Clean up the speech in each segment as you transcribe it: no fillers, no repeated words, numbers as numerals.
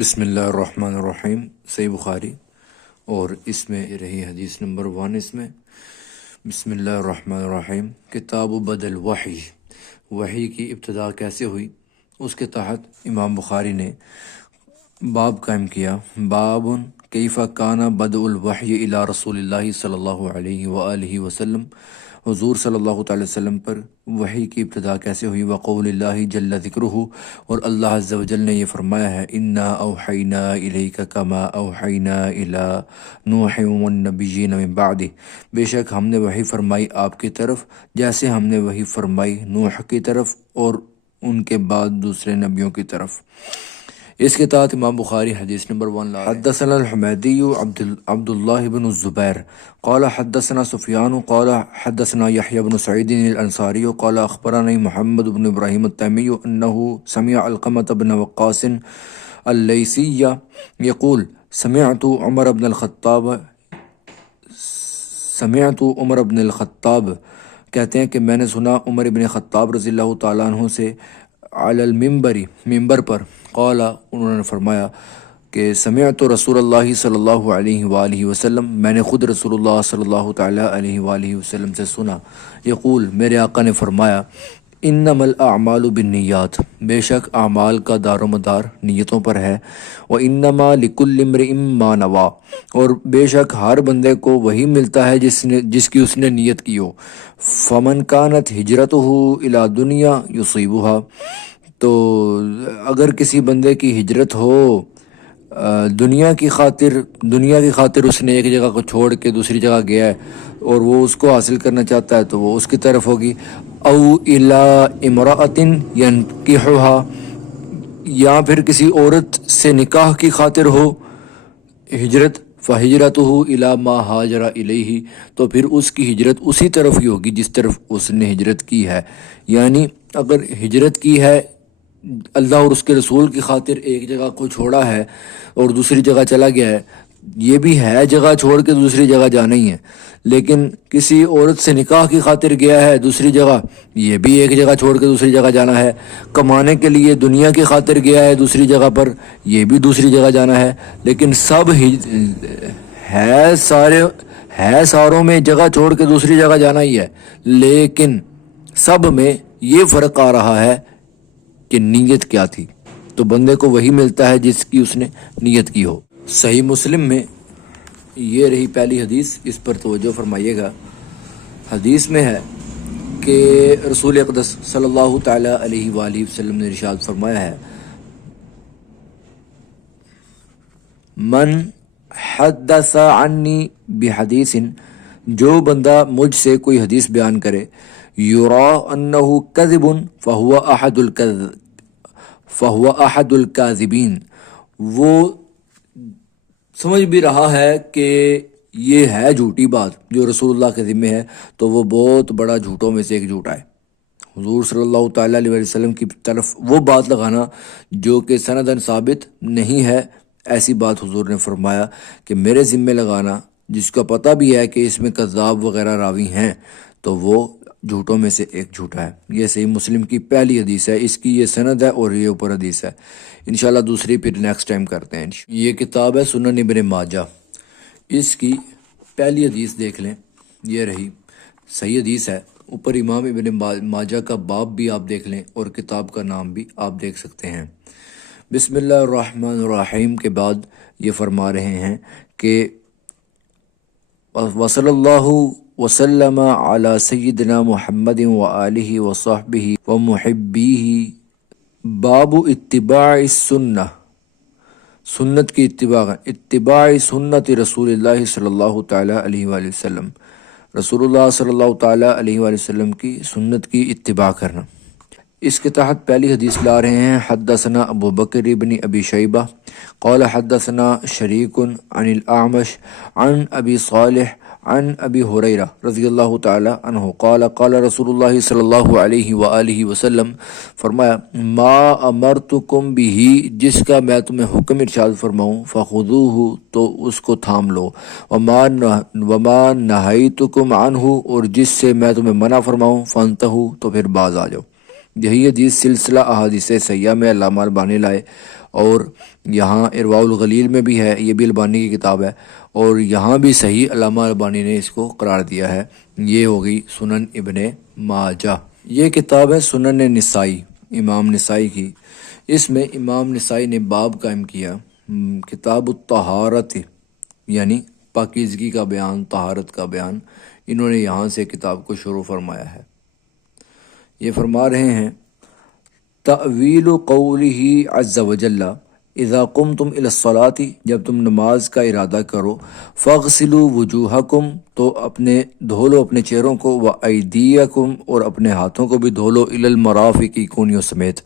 بسم اللہ الرحمن الرحیم، صحیح بخاری، اور اس میں رہی حدیث نمبر 1۔ اس میں بسم اللہ الرحمن الرحیم، کتاب بدل وحی، وحی کی ابتدا کیسے ہوئی، اس کے تحت امام بخاری نے باب قائم کیا۔ باب کیف کان بدء الوحی الی رسول اللہ صلی اللہ علیہ وآلہ وسلم، حضور صلی اللہ تعالی وسلم پر وحی کی ابتدا کیسے ہوئی۔ وقول اللہ جل ذکرہ، اور اللہ عز و جل نے یہ فرمایا ہے، انا اوحینا الیک کما اوحینا الی نوح والنبیین من بعدہ، بے شک ہم نے وحی فرمائی آپ کی طرف جیسے ہم نے وحی فرمائی نوح کی طرف اور ان کے بعد دوسرے نبیوں کی طرف۔ اس کے تحت امام بخاری حدیث نمبر 1 لا رہے ہیں۔ حدثنا الحمیدی عبد اللہ بن الزبیر قال حدثنا سفیان قال حدثنا یحیی بن سعید الانصاری قال اخبرنی محمد بن ابراہیم التیمی انه سمع علقمة بن وقاص اللیثی یقول سمعت عمر بن الخطاب کہتے ہیں کہ میں نے سنا عمر بن خطاب رضی اللہ تعالیٰ عنہ سے علی المنبر پر، قال انہوں نے فرمایا کہ سمعت رسول اللہ صلی اللہ علیہ وآلہ وسلم، میں نے خود رسول اللہ صلی اللہ تعالیٰ علیہ وآلہ وسلم سے سنا، یقول میرے آقا نے فرمایا، انما الاعمال بالنیات، بے شک اعمال کا دار و مدار نیتوں پر ہے، وانما لکل امرئ ما نوی، اور بے شک ہر بندے کو وہی ملتا ہے جس کی اس نے نیت کی ہو۔ فمن کانت ہجرتہ الی دنیا یصیبها، تو اگر کسی بندے کی ہجرت ہو دنیا کی خاطر اس نے ایک جگہ کو چھوڑ کے دوسری جگہ گیا ہے اور وہ اس کو حاصل کرنا چاہتا ہے تو وہ اس کی طرف ہوگی۔ او الی امرأۃ ینکحها، یا پھر کسی عورت سے نکاح کی خاطر ہو ہجرت، فہجرتہ الی ما ہاجر الیہ، تو پھر اس کی ہجرت اسی طرف ہی ہوگی جس طرف اس نے ہجرت کی ہے۔ یعنی اگر ہجرت کی ہے اللہ اور اس کے رسول کی خاطر، ایک جگہ کو چھوڑا ہے اور دوسری جگہ چلا گیا ہے، یہ بھی ہے جگہ چھوڑ کے دوسری جگہ جانا ہی ہے، لیکن کسی عورت سے نکاح کی خاطر گیا ہے دوسری جگہ، یہ بھی ایک جگہ چھوڑ کے دوسری جگہ جانا ہے۔ کمانے کے لیے دنیا کی خاطر گیا ہے دوسری جگہ پر، یہ بھی دوسری جگہ جانا ہے، لیکن سب ساروں میں جگہ چھوڑ کے دوسری جگہ جانا ہی ہے، لیکن سب میں یہ فرق آ رہا ہے کہ نیت کیا تھی، تو بندے کو وہی ملتا ہے جس کی اس نے نیت کی ہو۔ صحیح مسلم میں یہ رہی پہلی حدیث، اس پر توجہ فرمائیے گا۔ حدیث میں ہے کہ رسول اقدس صلی اللہ تعالیٰ علیہ وآلہ وسلم نے ارشاد فرمایا ہے، من حدث عنی بحدیث، جو بندہ مجھ سے کوئی حدیث بیان کرے، یرا انہ کذب فہو احد الکاذبین، وہ سمجھ بھی رہا ہے کہ یہ ہے جھوٹی بات جو رسول اللہ کے ذمہ ہے، تو وہ بہت بڑا جھوٹوں میں سے ایک جھوٹا ہے۔ حضور صلی اللہ تعالیٰ علیہ وسلم کی طرف وہ بات لگانا جو کہ سندن ثابت نہیں ہے، ایسی بات حضور نے فرمایا کہ میرے ذمہ لگانا جس کا پتہ بھی ہے کہ اس میں کذاب وغیرہ راوی ہیں، تو وہ جھوٹوں میں سے ایک جھوٹا ہے۔ یہ صحیح مسلم کی پہلی حدیث ہے، اس کی یہ سند ہے اور یہ اوپر حدیث ہے۔ انشاءاللہ دوسری پھر نیکسٹ ٹائم کرتے ہیں۔ یہ کتاب ہے سنن ابن ماجہ، اس کی پہلی حدیث دیکھ لیں، یہ رہی صحیح حدیث ہے۔ اوپر امام ابن ماجہ کا باب بھی آپ دیکھ لیں اور کتاب کا نام بھی آپ دیکھ سکتے ہیں۔ بسم اللہ الرحمن الرحیم کے بعد یہ فرما رہے ہیں کہ وصلی اللہ وسلم علی سیدنا محمد وآلہ وصحبہ ومحبیہ، باب اتباع السنہ، سنت کی اتباع سنت رسول اللہ صلی اللہ تعالیٰ علیہ وآلہ وسلم، رسول اللہ صلی اللہ تعالیٰ علیہ وآلہ وسلم کی سنت کی اتباع کرنا۔ اس کے تحت پہلی حدیث لا رہے ہیں۔ حدثنا ابو بکر بن ابی شیبہ قال حدثنا شریک عن الاعمش عن ابی صالح عن ابی ہریرہ رضی اللہ تعالی عنہ قال قال رسول اللہ صلی اللہ علیہ وآلہ وسلم، فرمایا، ما امرتکم بہ، جس کا میں تمہیں حکم ارشاد فرماؤں، فخذوہ، تو اس کو تھام لو، وما نہیتکم عنہ، اور جس سے میں تمہیں منع فرماؤں، فانتہوا، تو پھر باز آ جاؤ۔ یہی حدیث سلسلہ احادیث صحیحہ میں علامہ البانی لائے اور یہاں ارواء الغلیل میں بھی ہے، یہ بھی البانی کی کتاب ہے، اور یہاں بھی صحیح علامہ البانی نے اس کو قرار دیا ہے۔ یہ ہو گئی سنن ابن ماجہ۔ یہ کتاب ہے سنن نسائی، امام نسائی کی۔ اس میں امام نسائی نے باب قائم کیا کتاب الطہارت، یعنی پاکیزگی کا بیان، طہارت کا بیان۔ انہوں نے یہاں سے کتاب کو شروع فرمایا ہے۔ یہ فرما رہے ہیں تأویل قولہ عز وجل اذا قمتم الی الصلاۃ، جب تم نماز کا ارادہ کرو، فاغسلوا وجوہکم، تو دھو لو اپنے چہروں کو، وایدیکم، اور اپنے ہاتھوں کو بھی دھو لو، الی المرافق، کونیوں سمیت۔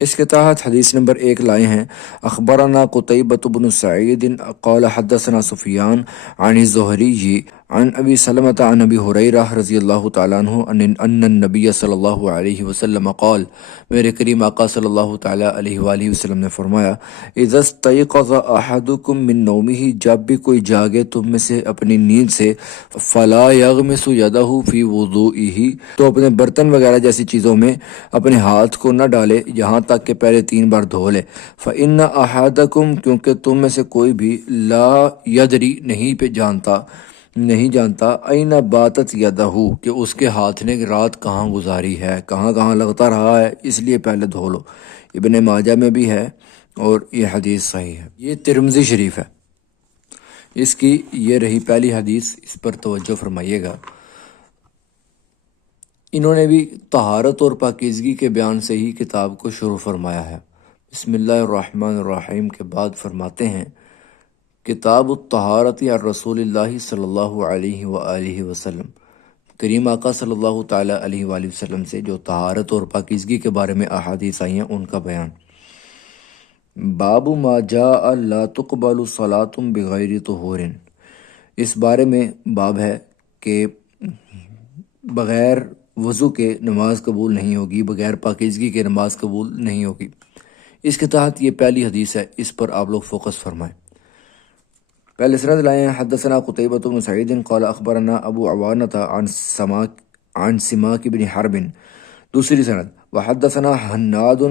اس کے تحت حدیث نمبر 1 لائے ہیں اخبرنا قتیبۃ بن سعید قال حدثنا سفیان عن الزہری عن ابی سلمۃ عن ابی ہریرہ رضی اللہ تعالیٰ عنہ ان النبی صلی اللہ علیہ وسلم قال، میرے کریم آقا صلی اللہ تعالیٰ علیہ وآلہ وسلم نے فرمایا اذا استيقظ احدکم من نومہ، جب بھی کوئی جاگے تم میں سے اپنی نیند سے، فلا یغمس یدہ فی وضوئہ، تو اپنے برتن وغیرہ جیسی چیزوں میں اپنے ہاتھ کو نہ ڈالے یہاں تک کہ پہلے 3 بار دھو لے۔ فإن أحدکم، کیونکہ تم میں سے کوئی بھی، لا یدری، نہیں جانتا این باتت یدہ، کہ اس کے ہاتھ نے رات کہاں گزاری ہے، کہاں لگتا رہا ہے، اس لیے پہلے دھو لو۔ ابن ماجہ میں بھی ہے اور یہ حدیث صحیح ہے۔ یہ ترمذی شریف ہے، اس کی یہ رہی پہلی حدیث، اس پر توجہ فرمائیے گا۔ انہوں نے بھی طہارت اور پاکیزگی کے بیان سے ہی کتاب کو شروع فرمایا ہے۔ بسم اللہ الرحمن الرحیم کے بعد فرماتے ہیں کتاب الطہارت عن رسول اللہ صلی اللہ علیہ وآلہ وسلم، کریم آقا صلی اللہ تعالیٰ علیہ وآلہ وسلم سے جو طہارت اور پاکیزگی کے بارے میں احادیث آئی ہیں ان کا بیان۔ باب ما جاء لا تقبل صلاۃ بغیر طہور، اس بارے میں باب ہے کہ بغیر وضو کے نماز قبول نہیں ہوگی، بغیر پاکیزگی کے نماز قبول نہیں ہوگی۔ اس کے تحت یہ پہلی حدیث ہے، اس پر آپ لوگ فوکس فرمائیں۔ پہلے سند لائے ہیں حدثنا قتیبۃ بن سعید قال اخبرنا ابو عوانۃ عن سماک بن حرب، دوسری سند وحدثنا حناد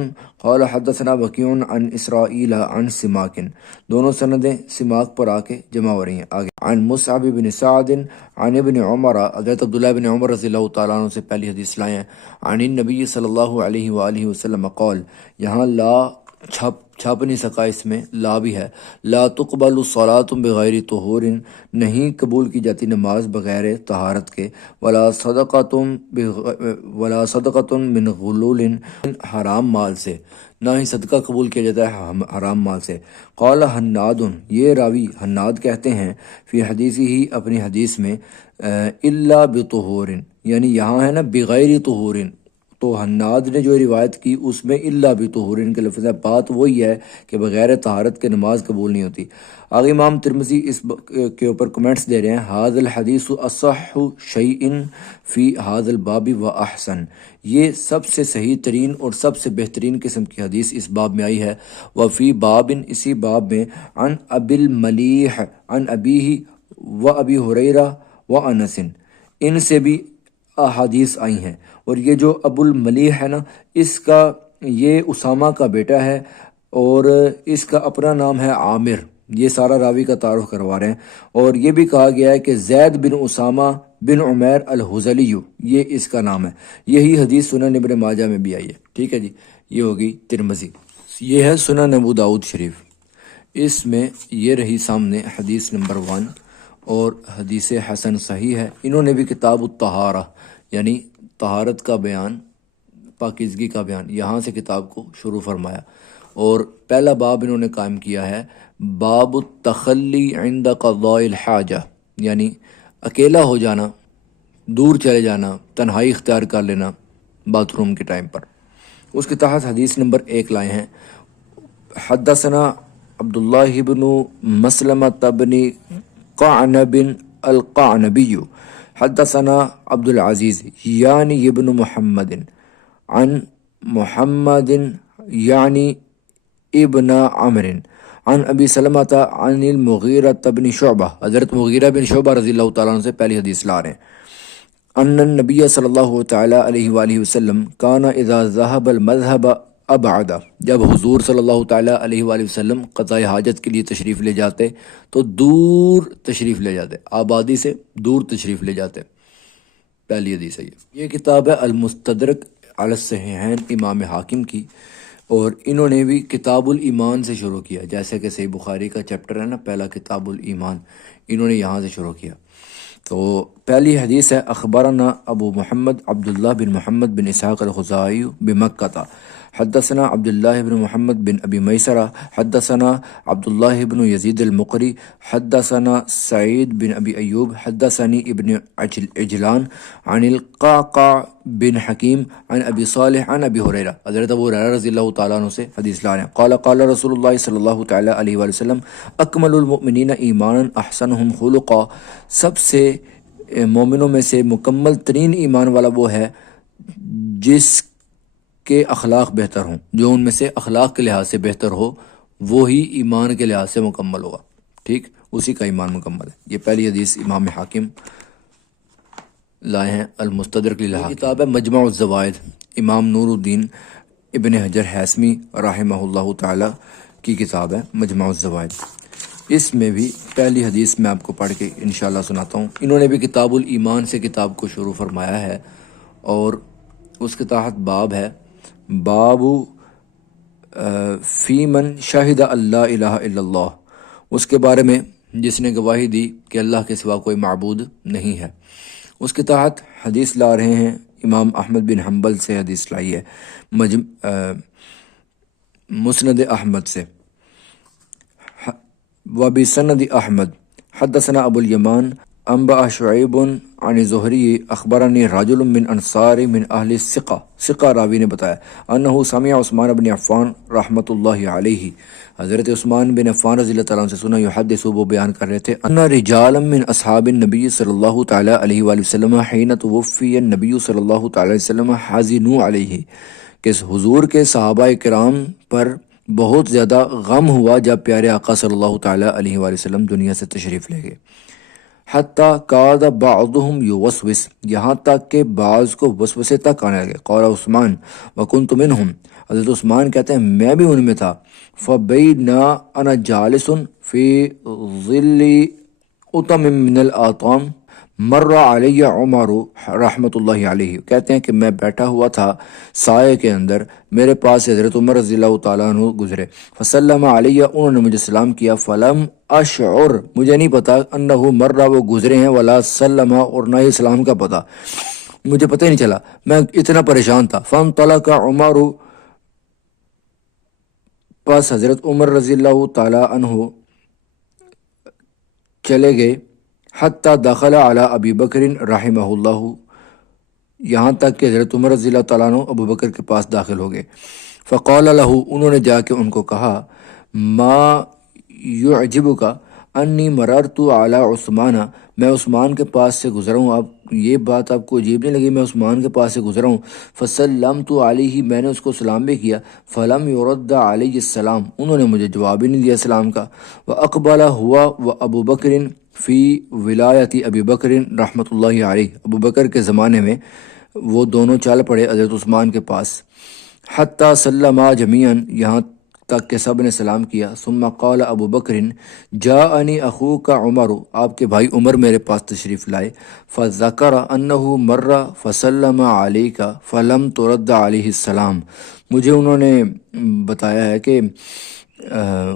قال حدثنا وکیع عن اسرائیل عن سماک، دونوں سندیں سماک پر آ کے جمع ہو رہی ہیں۔ آگے عن مصعب بن سعد عن ابن عمر، حضرت عبداللہ بن عمر رضی اللہ تعالیٰ عنہ سے پہلی حدیث لائے ہیں۔ عن النبی صلی اللہ علیہ وآلہ وسلم قال، یہاں لا چھپ نہیں سکا، اس میں لا بھی ہے۔ لا تقبل الصلاۃ بغیر طہور، نہیں قبول کی جاتی نماز بغیر طہارت کے۔ ولا صدقۃ من غلول، حرام مال سے، نہ ہی صدقہ قبول کیا جاتا ہے حرام مال سے۔ قال حناد، یہ راوی حناد کہتے ہیں، فی حدیثی ہی، اپنی حدیث میں، الا بطہور، یعنی یہاں ہے نا بغیر طہور، تو حناد نے جو روایت کی اس میں الا بطہور کے لفظ ہے، بات وہی ہے کہ بغیر طہارت کے نماز قبول نہیں ہوتی۔ آگے امام ترمذی اس کے اوپر کمنٹس دے رہے ہیں ھذا الحدیث اصح شیء فی ھذا الباب و احسن، یہ سب سے صحیح ترین اور سب سے بہترین قسم کی حدیث اس باب میں آئی ہے۔ وفی باب، اسی باب میں، عن ابی الملیح عن ابیہ و ابی ہریرہ و انس، ان سے بھی احادیث آئی ہیں۔ اور یہ جو ابو الملیح ہے نا، اس کا یہ اسامہ کا بیٹا ہے اور اس کا اپنا نام ہے عامر، یہ سارا راوی کا تعارف کروا رہے ہیں۔ اور یہ بھی کہا گیا ہے کہ زید بن اسامہ بن عمیر الحذلی، یہ اس کا نام ہے۔ یہی حدیث سنن ابن ماجہ میں بھی آئی ہے۔ ٹھیک ہے جی، یہ ہوگی ترمذی۔ یہ ہے سنن ابو داؤد شریف، اس میں یہ رہی سامنے حدیث نمبر 1، اور حدیث حسن صحیح ہے۔ انہوں نے بھی کتاب الطہارہ، یعنی طہارت کا بیان، پاکیزگی کا بیان، یہاں سے کتاب کو شروع فرمایا۔ اور پہلا باب انہوں نے قائم کیا ہے باب التخلی عند قضاء الحاجہ، یعنی اکیلا ہو جانا، دور چلے جانا، تنہائی اختیار کر لینا باتھ روم کے ٹائم پر۔ اس کے تحت حدیث نمبر 1 لائے ہیں حدثنا عبداللہ بن مسلمۃ بن قعنب القعنبی حدثنا عبد العزیز یعنی ابن محمد عن محمد یعنی ابن عمر عن ابی سلمۃ عن المغیرہ بن شعبہ، حضرت مغیرہ بن شعبہ رضی اللہ تعالیٰ عنہ سے پہلی حدیث لا رہے ہیں۔ ان النبی صلی اللہ تعالیٰ علیہ وآلہ وسلم کان اذا ذهب المذهب ابعد، جب حضور صلی اللہ تعالیٰ علیہ وآلہ وسلم قضاء حاجت کے لیے تشریف لے جاتے تو دور تشریف لے جاتے، آبادی سے دور تشریف لے جاتے۔ پہلی حدیث ہے یہ کتاب ہے المستدرک علی الصحیحین امام حاکم کی، اور انہوں نے بھی کتاب الایمان سے شروع کیا، جیسے کہ صحیح بخاری کا چیپٹر ہے نا پہلا کتاب الایمان، انہوں نے یہاں سے شروع کیا۔ تو پہلی حدیث ہے اخبرنا ابو محمد عبداللہ بن محمد بن اسحاق الخزاعی بمکہ حدثنا عبداللہ بن محمد بن ابی میسرہ حدثنا عبداللہ بن یزید المقری حدثنا سعید بن ابی ایوب حدثنی ابن عجلان عن القعقاع بن حکیم عن ابی صالح عن ابی ہریرہ، حضرت ابو ہریرہ رضی اللہ تعالیٰ عنہ سے حدیث لا رہے ہیں، قال قال رسول اللہ صلی اللہ تعالیٰ علیہ وآلہ وسلم اکمل المؤمنین ایمانا احسنہم خلقا، سب سے مومنوں میں سے مکمل ترین ایمان والا وہ ہے جس کے اخلاق بہتر ہوں، جو ان میں سے اخلاق کے لحاظ سے بہتر ہو وہی ایمان کے لحاظ سے مکمل ہوگا، ٹھیک، اسی کا ایمان مکمل ہے۔ یہ پہلی حدیث امام حاکم لائے ہیں المستدرک للحاکم، کتاب ہے مجمع الزوائد، امام نور الدین ابن حجر ہیثمی رحمہ اللہ تعالی کی کتاب ہے مجمع الزوائد۔ اس میں بھی پہلی حدیث میں آپ کو پڑھ کے انشاءاللہ سناتا ہوں۔ انہوں نے بھی کتاب الایمان سے کتاب کو شروع فرمایا ہے، اور اس کے تحت باب ہے باب فی من شہد اللہ الہ الا اللہ، اس کے بارے میں جس نے گواہی دی کہ اللہ کے سوا کوئی معبود نہیں ہے۔ اس کے تحت حدیث لا رہے ہیں، امام احمد بن حنبل سے حدیث لائی ہے، مسند احمد سے، وبسند احمد حدثنا ابو الیمان انبأ شعیب عن زہری اخبرنی رجل من انصار من اہل ثقہ راوی نے بتایا انہ سمع عثمان بن عفان رحمۃ اللہ علیہ، حضرت عثمان بن عفان رضی اللہ تعالیٰ عنہ سے سنا، یحدث، وہ بیان کر رہے تھے، ان رجالا من اصحاب النبی صلی اللہ تعالیٰ علیہ وآلہ وسلم حین توفی النبی صلی اللہ تعالیٰ علیہ وسلم حزنوا علیہ، کہ حضور کے صحابہ کرام پر بہت زیادہ غم ہوا جب پیارے آقا صلی اللہ تعالیٰ علیہ وآلہ وسلم دنیا سے تشریف لے گئے، حتیٰ کاد بعضهم یوسوس، یہاں تک کہ بعض کو وسوسے تک آنے لگے، قال عثمان وکنت منہم، حضرت عثمان کہتے ہیں میں بھی ان میں تھا، فبینا انا جالس فی ظل اتم من الاطام مر علی عمر رحمۃ اللہ علیہ، کہتے ہیں کہ میں بیٹھا ہوا تھا سائے کے اندر، میرے پاس حضرت عمر رضی اللہ تعالیٰ عنہ گزرے، فسلم علیہ، انہوں نے مجھے سلام کیا، فلم اشعر، مجھے نہیں پتا، انہ مر، وہ گزرے ہیں، ولا سلم، اور نہ ہی سلام کا پتہ، مجھے پتہ ہی نہیں چلا، میں اتنا پریشان تھا۔ فانطلق عمر، پس حضرت عمر رضی اللہ تعالیٰ عنہ چلے گئے، حتیٰ دخل علی ابی بکر رحمہ اللہ، یہاں تک کہ حضرت عمر رضی اللہ تعالیٰ عنہ ابو بکر کے پاس داخل ہو گئے، فقال له، انہوں نے جا کے ان کو کہا، ما یعجبک انی مررت علی عثمان، میں عثمان کے پاس سے گزرا ہوں، آپ یہ بات آپ کو عجیب نہیں لگی میں عثمان کے پاس سے گزرا ہوں، فسلمت علیہ، میں نے اس کو سلام بھی کیا، فلم یرد علیہ السلام، انہوں نے مجھے جواب ہی نہیں دیا سلام کا، واقبل ہوا و ابو بکر فی ولایت ابی بکر رحمۃ اللہ علیہ، ابو بکر کے زمانے میں وہ دونوں چل پڑے حضرت عثمان کے پاس، حتیٰ سلما جمیعاً، یہاں تک کہ سب نے سلام کیا، ثم قال ابو بکر جاءنی اخوک عمر، آپ کے بھائی عمر میرے پاس تشریف لائے، فذکر انہ مر فسلم علیک فلم ترد علیہ السلام، مجھے انہوں نے بتایا ہے کہ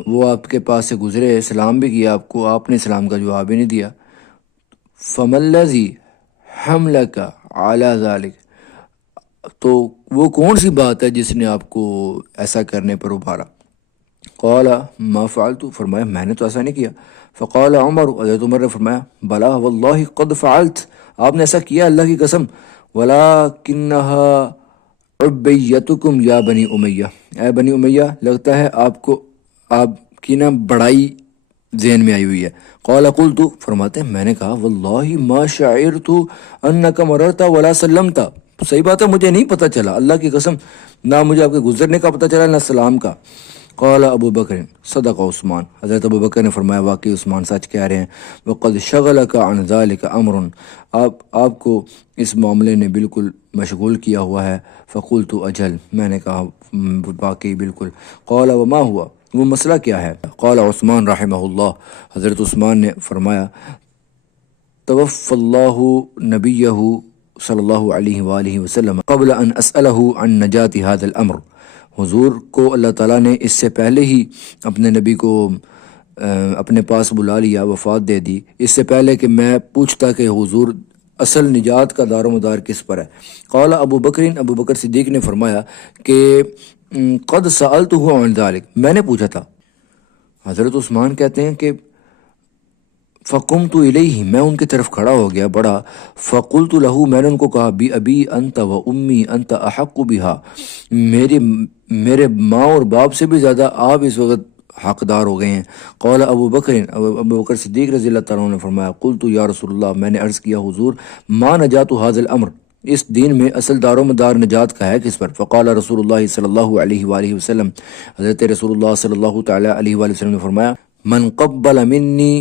وہ آپ کے پاس سے گزرے، سلام بھی کیا آپ کو، آپ نے سلام کا جواب ہی نہیں دیا، فما الذی حملک علی ذلک، تو وہ کون سی بات ہے جس نے آپ کو ایسا کرنے پر ابھارا، قال ما فعلت، فرمایا میں نے تو ایسا نہیں کیا، فقال عمر، حضرت عمر نے فرمایا بلا واللہ قد فعلت، آپ نے ایسا کیا اللہ کی قسم، ولکنھا عبیتکم یا بنی امیہ، اے بنی امیہ، لگتا ہے آپ کو آپ کی نا بڑائی ذہن میں آئی ہوئی ہے، قال قلت، فرماتے ہیں میں نے کہا واللہ ما شعرت انک مررت ولا سلمت، صحیح بات ہے مجھے نہیں پتہ چلا اللہ کی قسم، نہ مجھے آپ کے گزرنے کا پتہ چلا نہ سلام کا، قال ابو بکر صدق عثمان، حضرت ابو بکر نے فرمایا واقعی عثمان سچ کہہ رہے ہیں، وقد شغلک عن ذلک امر، آپ کو اس معاملے نے بالکل مشغول کیا ہوا ہے۔ فقلت اجل، میں نے کہا واقعی بالکل۔ قال وما ہوا، وہ مسئلہ کیا ہے؟ قال عثمان رحمہ اللہ، حضرت عثمان نے فرمایا توفى الله نبيه صلی اللہ علیہ وآلہ وسلم قبل ان اسألہ عن نجات هذا الامر، حضور کو اللہ تعالیٰ نے اس سے پہلے ہی اپنے نبی کو اپنے پاس بلا لیا، وفات دے دی، اس سے پہلے کہ میں پوچھتا کہ حضور اصل نجات کا دار و مدار کس پر ہے۔ قال ابو بکر، ابو بکر صدیق نے فرمایا کہ قد سألته عن ذلك، میں نے پوچھا تھا۔ حضرت عثمان کہتے ہیں کہ فقمت الیہ، میں ان کی طرف کھڑا ہو گیا بڑا، فقلت له، میں نے ان کو کہا بی ابی انت و امی انت احق بہا، میرے ماں اور باپ سے بھی زیادہ آپ اس وقت حقدار ہو گئے ہیں۔ قال ابو بکر، ابو بکر صدیق رضی اللہ تعالیٰ عنہ نے فرمایا قلت یا رسول اللہ، میں نے عرض کیا حضور ما نجات هذا الامر، اس دین میں اصل دار و مدار نجات کا ہے کس پر؟ فقال رسول اللہ صلی اللہ علیہ وآلہ وسلم، حضرت رسول اللہ صلی اللہ تعالیٰ علیہ وآلہ وسلم نے فرمایا من قبل منی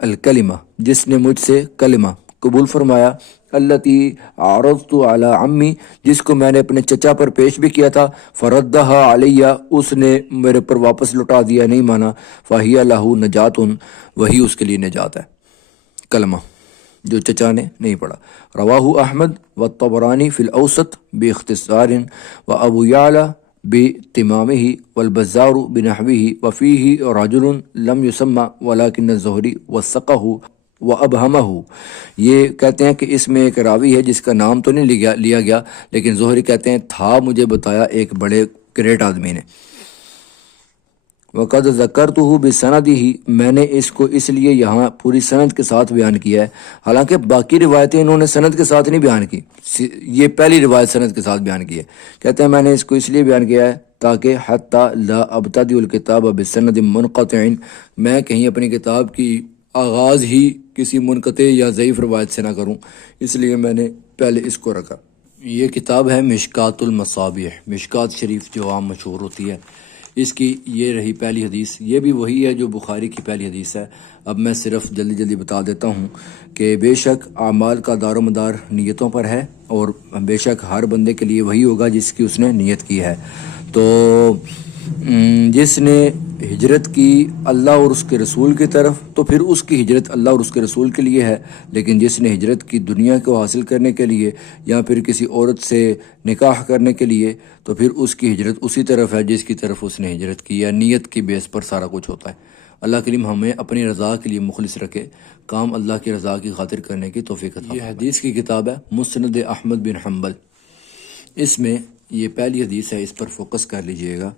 الکلمہ، جس نے مجھ سے کلمہ قبول فرمایا، التی عرضت علی عمی، جس کو میں نے اپنے چچا پر پیش بھی کیا تھا، فردہا علیہ، اس نے میرے پر واپس لوٹا دیا، نہیں مانا، فہی لہ نجات، وہی اس کے لیے نجات ہے، کلمہ جو چچا نے نہیں پڑھا۔ رواہ احمد والطبرانی فی الاوسط باختصار وابو یعلی بتمامہ والبزار بنحوہ وفیہ رجل لم یسمى ولکن الزہری وثقہ وابہمہ، یہ کہتے ہیں کہ اس میں ایک راوی ہے جس کا نام تو نہیں لیا گیا، لیکن زہری کہتے ہیں تھا مجھے بتایا ایک بڑے گریٹ آدمی نے۔ وقد ذکرتہ بسندہ، میں نے اس کو اس لیے یہاں پوری سند کے ساتھ بیان کیا ہے، حالانکہ باقی روایتیں انہوں نے سند کے ساتھ نہیں بیان کی، یہ پہلی روایت سند کے ساتھ بیان کی ہے۔ کہتے ہیں میں نے اس کو اس لیے بیان کیا ہے تاکہ حتی لا ابتدئ الکتاب بسند منقطع، میں کہیں اپنی کتاب کی آغاز ہی کسی منقطع یا ضعیف روایت سے نہ کروں، اس لیے میں نے پہلے اس کو رکھا۔ یہ کتاب ہے مشکات المصابیح، مشکات شریف جو عام مشہور ہوتی ہے، اس کی یہ رہی پہلی حدیث، یہ بھی وہی ہے جو بخاری کی پہلی حدیث ہے۔ اب میں صرف جلدی بتا دیتا ہوں کہ بے شک اعمال کا دار و مدار نیتوں پر ہے، اور بے شک ہر بندے کے لیے وہی ہوگا جس کی اس نے نیت کی ہے۔ تو جس نے ہجرت کی اللہ اور اس کے رسول کی طرف تو پھر اس کی ہجرت اللہ اور اس کے رسول کے لیے ہے، لیکن جس نے ہجرت کی دنیا کو حاصل کرنے کے لیے یا پھر کسی عورت سے نکاح کرنے کے لیے تو پھر اس کی ہجرت اسی طرف ہے جس کی طرف اس نے ہجرت کی، یا نیت کی بیس پر سارا کچھ ہوتا ہے۔ اللہ کریم ہمیں اپنی رضا کے لیے مخلص رکھے، کام اللہ کی رضا کی خاطر کرنے کی توفیق عطا۔ یہ حدیث کی کتاب ہے مسند احمد بن حنبل، اس میں یہ پہلی حدیث ہے، اس پر فوکس کر لیجئے گا۔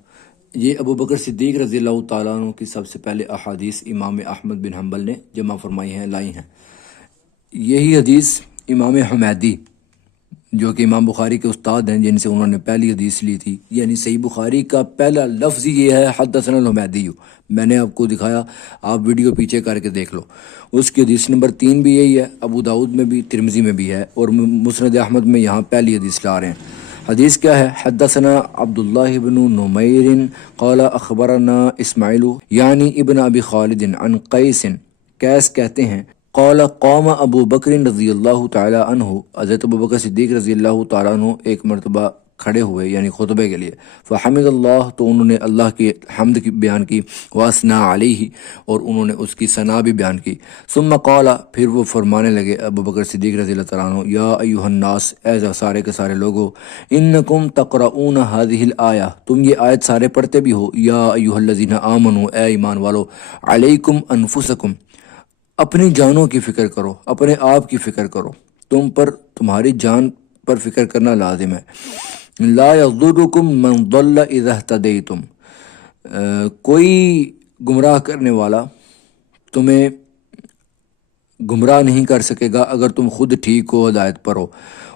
یہ ابو بکر صدیق رضی اللہ تعالیٰ عنہ کی سب سے پہلے احادیث امام احمد بن حنبل نے جمع فرمائی ہیں، لائی ہیں۔ یہی حدیث امام حمیدی جو کہ امام بخاری کے استاد ہیں، جن سے انہوں نے پہلی حدیث لی تھی، یعنی صحیح بخاری کا پہلا لفظ یہ ہے حدثنا الحمیدی، میں نے آپ کو دکھایا، آپ ویڈیو پیچھے کر کے دیکھ لو۔ اس کی حدیث نمبر 3 بھی یہی ہے، ابو داؤد میں بھی، ترمذی میں بھی ہے، اور مسند احمد میں یہاں پہلی حدیث لا رہے ہیں۔ حدیث کیا ہے؟ حدثنا عبداللہ بن نمیر قال اخبرنا اسماعیل یعنی ابن ابی خالد عن قیس، قیس کہتے ہیں قال قام ابو بکر رضی اللہ تعالی عنہ، حضرت ابو بکر صدیق رضی اللہ تعالیٰ عنہ ایک مرتبہ کھڑے ہوئے یعنی خطبے کے لیے، فحمد اللہ، تو انہوں نے اللہ کی حمد کی بیان کی، واسنا علیہ، اور انہوں نے اس کی ثنا بھی بیان کی، ثم قال، پھر وہ فرمانے لگے ابو بکر صدیق رضی اللہ تعالیٰ عنہ، یا ایھا الناس، اے سارے کے سارے لوگو، انکم تقرؤون هذه الآیہ، تم یہ آیت سارے پڑھتے بھی ہو، یا ایھا الذین آمنوا، اے ایمان والو، علیکم انفسکم، اپنی جانوں کی فکر کرو، اپنے آپ کی فکر کرو، تم پر تمہاری جان پر فکر کرنا لازم ہے۔ لا یضرکم من ضل اذا اہتدیتم، کوئی گمراہ کرنے والا تمہیں گمراہ نہیں کر سکے گا اگر تم خود ٹھیک ہو، ہدایت پر ہو۔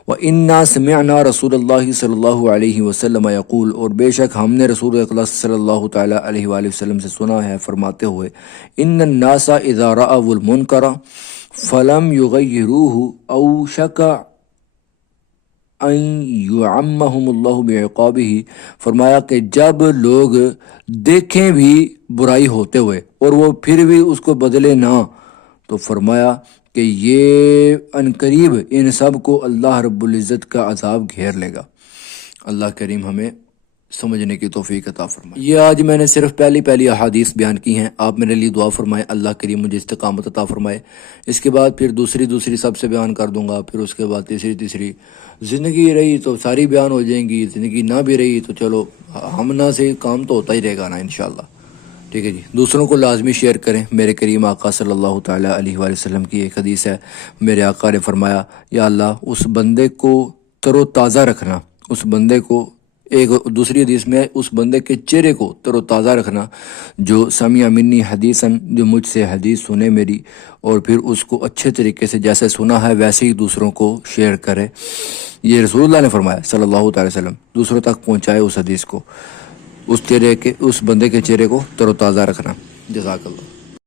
وَإِنَّا سَمِعْنَا رسول اللہ صلی اللہ علیہ وسلم یقول، اور بے شک ہم نے رسول اقدس صلی اللہ تعالیٰ علیہ وآلہ وسلم سے سنا ہے فرماتے ہوئے، إِنَّ النَّاسَ إِذَا رَأَوُا الْمُنْكَرَ فَلَمْ يُغَيِّرُوهُ أَوْشَكَ ان یعمہم اللہ بعقابہ، فرمایا کہ جب لوگ دیکھیں بھی برائی ہوتے ہوئے اور وہ پھر بھی اس کو بدلے نہ، تو فرمایا کہ یہ عنقریب ان سب کو اللہ رب العزت کا عذاب گھیر لے گا۔ اللہ کریم ہمیں سمجھنے کی توفیق عطا فرمائے۔ یہ آج میں نے صرف پہلی احادیث بیان کی ہیں، آپ میرے لیے دعا فرمائیں، اللہ کریم مجھے استقامت عطا فرمائے۔ اس کے بعد پھر دوسری سب سے بیان کر دوں گا، پھر اس کے بعد تیسری زندگی رہی تو ساری بیان ہو جائیں گی، زندگی نہ بھی رہی تو چلو ہم نہ سے کام تو ہوتا ہی رہے گا نا انشاءاللہ۔ ٹھیک ہے جی، دوسروں کو لازمی شیئر کریں۔ میرے کریم آقا صلی اللہ تعالیٰ علیہ وآلہ وسلم کی ایک حدیث ہے، میرے آقا نے فرمایا یا اللہ اس بندے کو تر و تازہ رکھنا، اس بندے کو، ایک دوسری حدیث میں اس بندے کے چہرے کو تر و تازہ رکھنا جو سمع منی حدیثاً، جو مجھ سے حدیث سنے میری اور پھر اس کو اچھے طریقے سے جیسے سنا ہے ویسے ہی دوسروں کو شیئر کرے۔ یہ رسول اللہ نے فرمایا صلی اللہ تعالی وسلم، دوسروں تک پہنچائے اس حدیث کو، اس بندے کے چہرے کو تر و تازہ رکھنا۔ جزاک اللہ۔